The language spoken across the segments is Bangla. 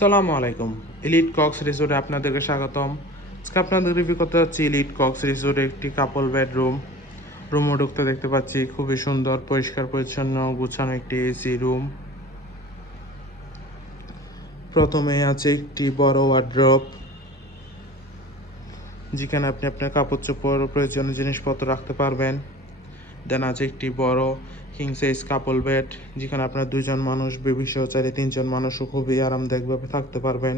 আসসালামু আলাইকুম। ইলিট কক্স রিসোর্টে আপনাদেরকে স্বাগতম। আজকে আপনাদের রিভিউ করতে যাচ্ছি ইলিট কক্স রিসোর্টে একটি কাপল বেডরুম। রুমে ঢুকতে দেখতে পাচ্ছি খুবই সুন্দর, পরিষ্কার পরিচ্ছন্ন, গুছানো একটি এসি রুম। প্রথমে আছে একটি বড় ওয়ার্ড্রপ, যেখানে আপনি আপনার কাপড় চোপড় প্রয়োজনীয় জিনিসপত্র রাখতে পারবেন। দেন আছে একটি বড় কিং সাইজ কাপল বেড, যেখানে আপনার দুইজন মানুষ, বেবি সহ চাইলে তিনজন মানুষও খুবই আরামদায়কভাবে থাকতে পারবেন।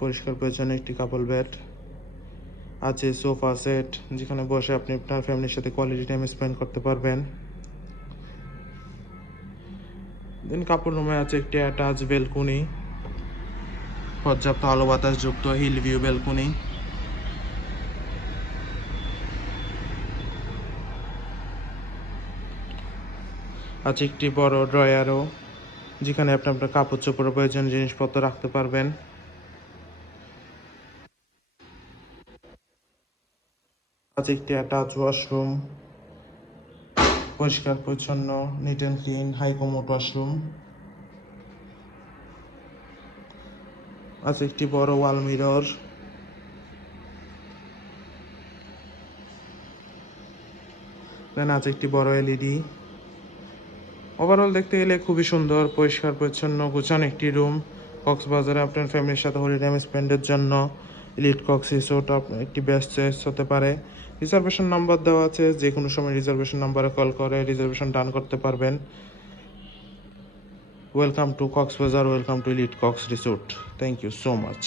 পরিষ্কার পরিচ্ছন্ন একটি কাপল বেড। আছে সোফা সেট, যেখানে বসে আপনি আপনার ফ্যামিলির সাথে কোয়ালিটি টাইম স্পেন্ড করতে পারবেন। দেন কাপড় রুমে আছে একটি অ্যাটাচ বেলকুনি, পর্যাপ্ত আলো বাতাস যুক্ত হিল ভিউ বেলকুনি। আছে একটি বড় ড্রয়ারও, যেখানে আপনি আপনার কাপড় চোপড় প্রয়োজনীয় জিনিসপত্র রাখতে পারবেন। আছে একটি অ্যাটাচ ওয়াশরুম, পরিষ্কার পরিচ্ছন্ন, neat and clean, high commode washroom. আছে একটি বড় ওয়াল মিরর। দেন আছে একটি বড় এলইডি। ওভারঅল দেখতে গেলে খুবই সুন্দর, পরিষ্কার পরিচ্ছন্ন, গোছানো একটি রুম। কক্সবাজারে আপনার ফ্যামিলির সাথে হলিডে টাইম স্পেন্ডের জন্য ইলিট কক্স রিসোর্ট একটি বেস্ট চয়েস হতে পারে। রিজার্ভেশন নাম্বার দেওয়া আছে, যে কোনো সময় রিজার্ভেশন নাম্বারে কল করে রিজার্ভেশন ডান করতে পারবেন। Welcome to Cox's Bazar, welcome to elite Cox resort. Thank you so much.